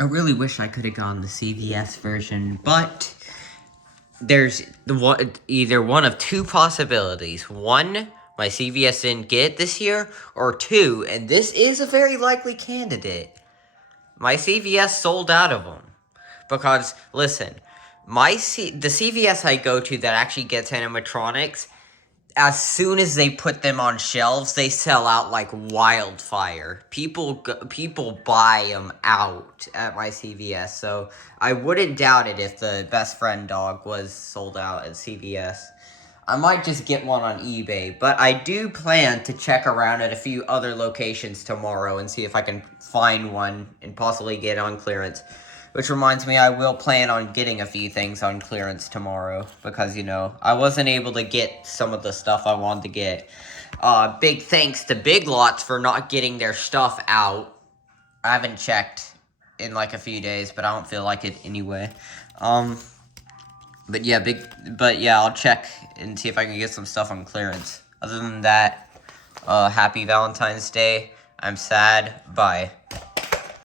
I really wish I could have gone the CVS version, but there's either one of two possibilities. One, my CVS didn't get it this year, or two, and this is a very likely candidate, my CVS sold out of them. Because, listen, the CVS I go to that actually gets animatronics, as soon as they put them on shelves, they sell out like wildfire. People buy them out at my CVS, so I wouldn't doubt it if the best friend dog was sold out at CVS. I might just get one on eBay, but I do plan to check around at a few other locations tomorrow and see if I can find one and possibly get it on clearance. Which reminds me, I will plan on getting a few things on clearance tomorrow, because, I wasn't able to get some of the stuff I wanted to get. Big thanks to Big Lots for not getting their stuff out. I haven't checked in like a few days, but I don't feel like it anyway. But yeah, I'll check and see if I can get some stuff on clearance. Other than that, happy Valentine's Day. I'm sad. Bye.